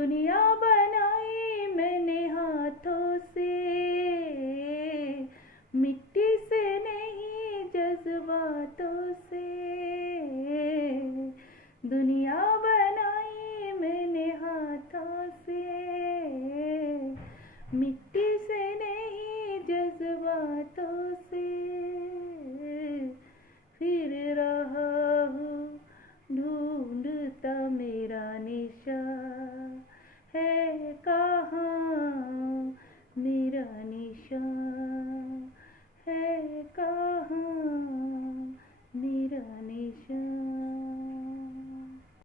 दुनिया बनाई मैंने हाथों से, मिट्टी से नहीं जज्बातों से। दुनिया बनाई मैंने हाथों से, मिट्टी से नहीं जज्बातों से। फिर रहा हूँ ढूंढता मेरा निशान है कहाँ, मेरा निशान है कहाँ।